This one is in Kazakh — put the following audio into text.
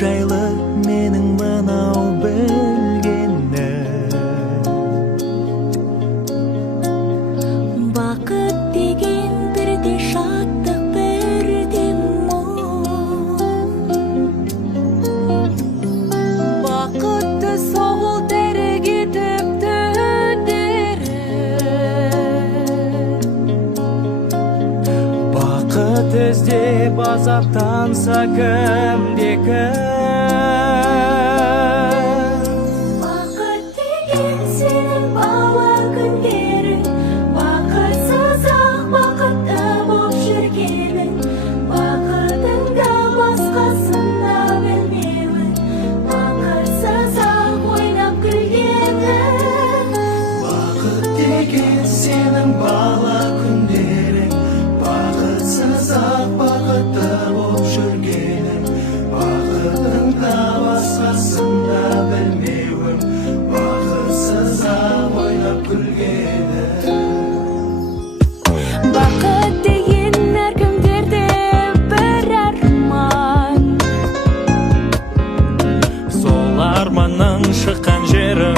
жайлы менің мынау білгенім. Бақыт деген бірде шаттық, бірде мұң. Бақытты сол тергетіп түндері. Бақыт іздеп азаптанса кімде-кім. Бақыт деген сенің бала күндерің, бақытсыз-ақ бақытты боп жүргенің, бақытыңда басқасына білмеуің, бақытсыз-ақ ойнап күлгенің. Бақыт деген сенің бала күндерің, бақытсыз-ақ бақытты боп жүргенің, бақытыңда басқасында білмеуім, бақытсыз-ақ ойнап күлгенің. Бақыт деген әркімдерде бір арман. Сол арманның шыққан жері